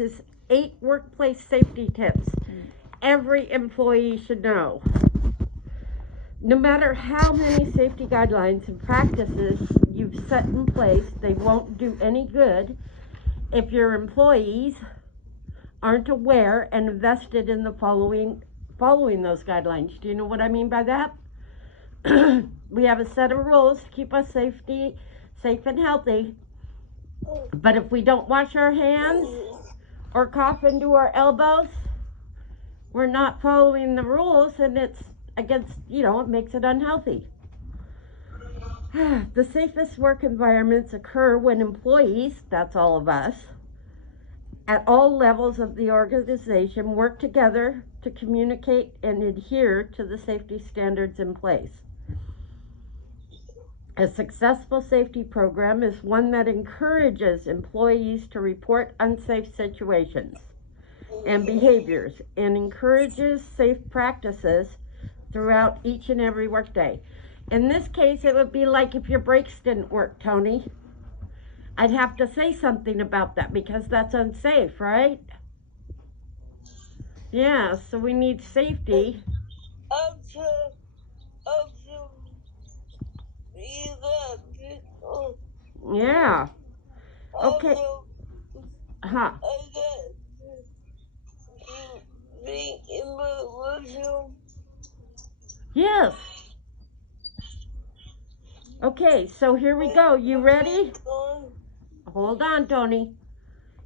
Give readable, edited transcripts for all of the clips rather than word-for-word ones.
Is 8 workplace safety tips every employee should know. No matter how many safety guidelines and practices you've set in place, they won't do any good if your employees aren't aware and invested in the following those guidelines. Do you know what I mean by that? We have a set of rules to keep us safe and healthy. But if we don't wash our hands or cough into our elbows, we're not following the rules, and it's against, it makes it unhealthy. The safest work environments occur when employees, that's all of us, at all levels of the organization work together to communicate and adhere to the safety standards in place. A successful safety program is one that encourages employees to report unsafe situations and behaviors and encourages safe practices throughout each and every workday. In this case, it would be like if your brakes didn't work, Tony. I'd have to say something about that because that's unsafe, right? Yeah, so we need safety. Yeah. Okay. Huh. Yes. Okay, so here we go. You ready? Hold on, Tony.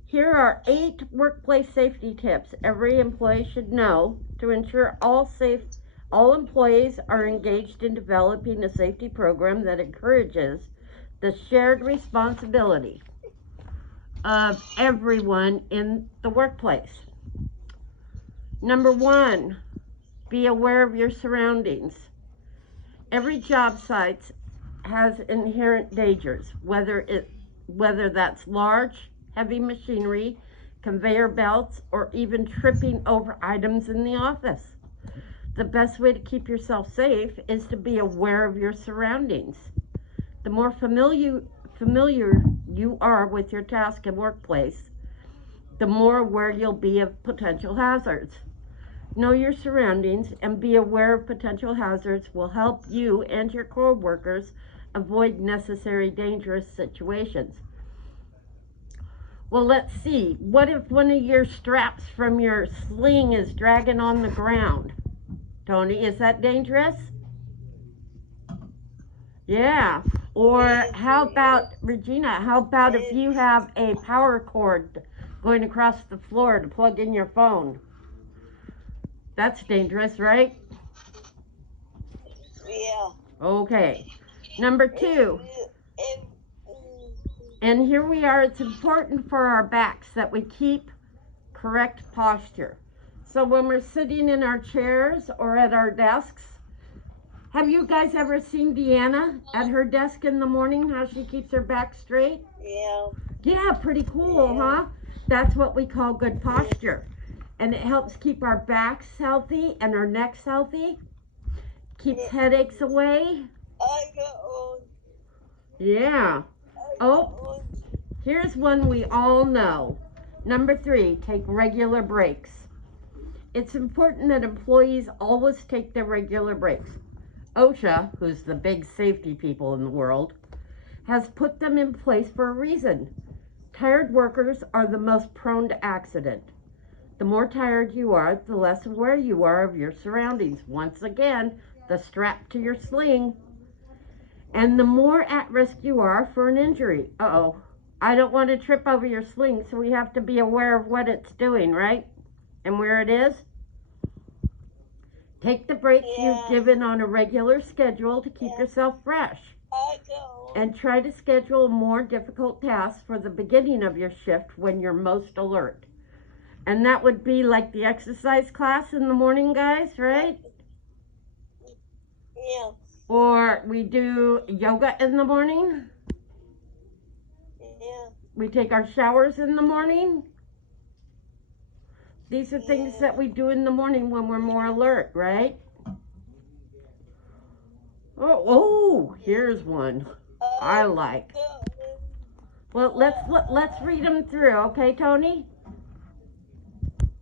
Here are 8 workplace safety tips every employee should know to ensure all employees are engaged in developing a safety program that encourages the shared responsibility of everyone in the workplace. Number 1, be aware of your surroundings. Every job site has inherent dangers, whether that's large, heavy machinery, conveyor belts, or even tripping over items in the office. The best way to keep yourself safe is to be aware of your surroundings. The more familiar you are with your task and workplace, the more aware you'll be of potential hazards. Know your surroundings and be aware of potential hazards will help you and your co-workers avoid necessary dangerous situations. Well, let's see. What if one of your straps from your sling is dragging on the ground? Tony, is that dangerous? Yeah. Or how about, Regina, how about if you have a power cord going across the floor to plug in your phone? That's dangerous, right? Yeah. Okay. Number 2. And here we are. It's important for our backs that we keep correct posture. So when we're sitting in our chairs or at our desks, have you guys ever seen Deanna at her desk in the morning, how she keeps her back straight? Yeah. Yeah, pretty cool, huh? That's what we call good posture. And it helps keep our backs healthy and our necks healthy. Keeps headaches away. Yeah. Oh, here's one we all know. Number 3, take regular breaks. It's important that employees always take their regular breaks. OSHA, who's the big safety people in the world, has put them in place for a reason. Tired workers are the most prone to accident. The more tired you are, the less aware you are of your surroundings. Once again, the strap to your sling. And the more at risk you are for an injury. Uh-oh. I don't want to trip over your sling, so we have to be aware of what it's doing, right? And where it is. Take the breaks you've given on a regular schedule to keep yourself fresh. And try to schedule more difficult tasks for the beginning of your shift when you're most alert. And that would be like the exercise class in the morning, guys, right? Yeah. Or we do yoga in the morning. Yeah. We take our showers in the morning. These are things that we do in the morning when we're more alert, right? Oh, here's one I like. Well, let's read them through, okay, Tony?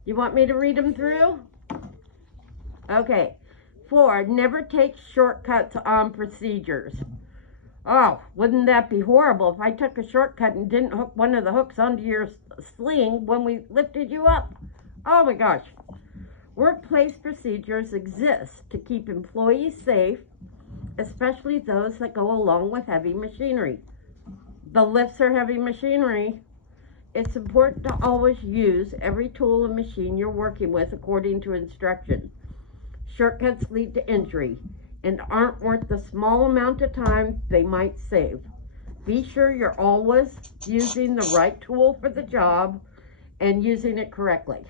You want me to read them through? Okay. 4, never take shortcuts on procedures. Oh, wouldn't that be horrible if I took a shortcut and didn't hook one of the hooks onto your sling when we lifted you up? Oh my gosh. Workplace procedures exist to keep employees safe, especially those that go along with heavy machinery. The lifts are heavy machinery. It's important to always use every tool and machine you're working with according to instruction. Shortcuts lead to injury and aren't worth the small amount of time they might save. Be sure you're always using the right tool for the job and using it correctly.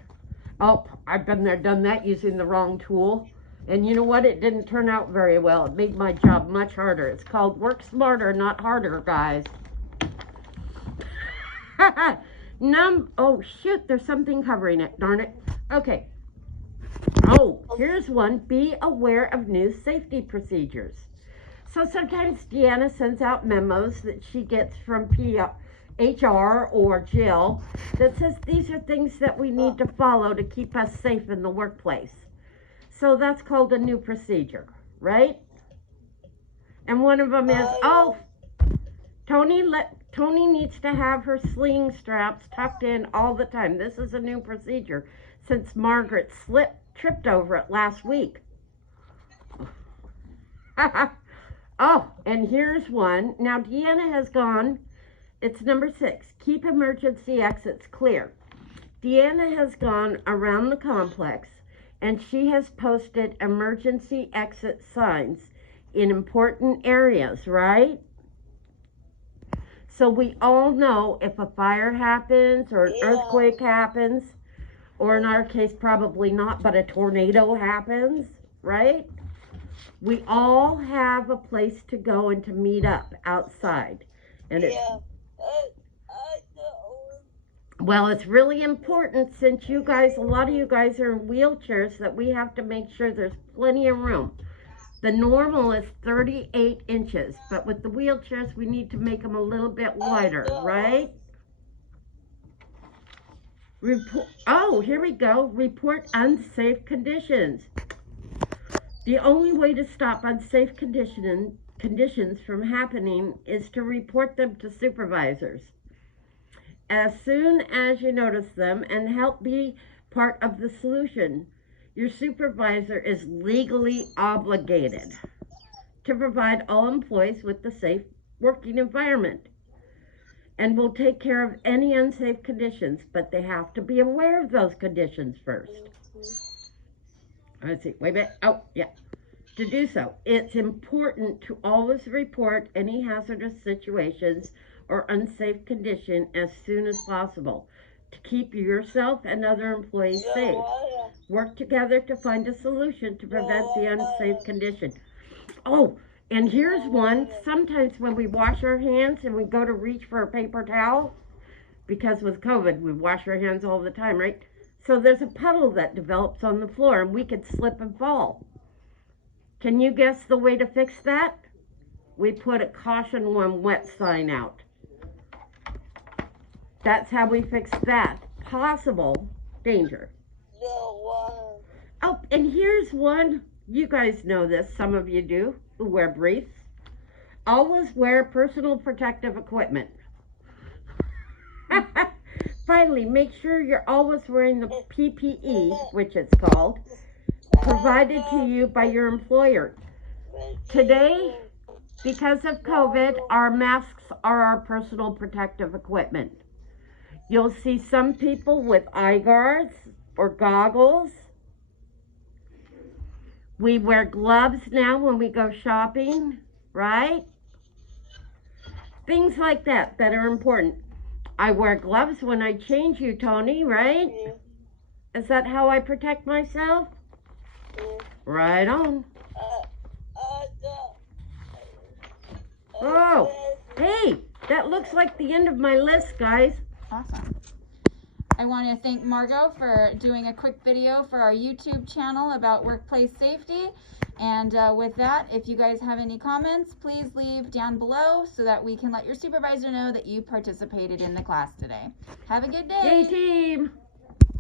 Oh, I've been there, done that, using the wrong tool. And you know what? It didn't turn out very well. It made my job much harder. It's called work smarter, not harder, guys. Oh, shoot, there's something covering it. Darn it. Okay. Oh, here's one. Be aware of new safety procedures. So sometimes Deanna sends out memos that she gets from HR or Jill that says these are things that we need to follow to keep us safe in the workplace. So that's called a new procedure, right? And one of them is, oh, Tony needs to have her sling straps tucked in all the time. This is a new procedure since Margaret tripped over it last week. Oh, and here's one. Now Deanna has gone. It's number 6. Keep emergency exits clear. Deanna has gone around the complex and she has posted emergency exit signs in important areas, right? So we all know if a fire happens or an earthquake happens, or in our case, probably not, but a tornado happens, right? We all have a place to go and to meet up outside. And well, it's really important since you guys, a lot of you guys are in wheelchairs, that we have to make sure there's plenty of room. The normal is 38 inches, but with the wheelchairs, we need to make them a little bit wider, right? Oh, here we go. Report unsafe conditions. The only way to stop unsafe conditions from happening is to report them to supervisors as soon as you notice them and help be part of the solution. Your supervisor is legally obligated to provide all employees with a safe working environment and will take care of any unsafe conditions, but they have to be aware of those conditions first. Let's see, wait a minute. Oh, yeah. To do so, it's important to always report any hazardous situations or unsafe condition as soon as possible to keep yourself and other employees safe. Work together to find a solution to prevent the unsafe condition. Oh, and here's one. Sometimes when we wash our hands and we go to reach for a paper towel, because with COVID, we wash our hands all the time, right? So there's a puddle that develops on the floor and we could slip and fall. Can you guess the way to fix that? We put a caution when wet sign out. That's how we fix that possible danger. Oh, and here's one. You guys know this, some of you do, who wear briefs. Always wear personal protective equipment. Finally, make sure you're always wearing the PPE, which it's called, provided to you by your employer. Today, because of COVID, our masks are our personal protective equipment. You'll see some people with eye guards or goggles. We wear gloves now when we go shopping, right? Things like that are important. I wear gloves when I change you, Tony, right? Yeah. Is that how I protect myself? Yeah. Right on. Oh, hey, that looks like the end of my list, guys. Awesome. I want to thank Margot for doing a quick video for our YouTube channel about workplace safety. And with that, if you guys have any comments, please leave down below so that we can let your supervisor know that you participated in the class today. Have a good day. Yay, team.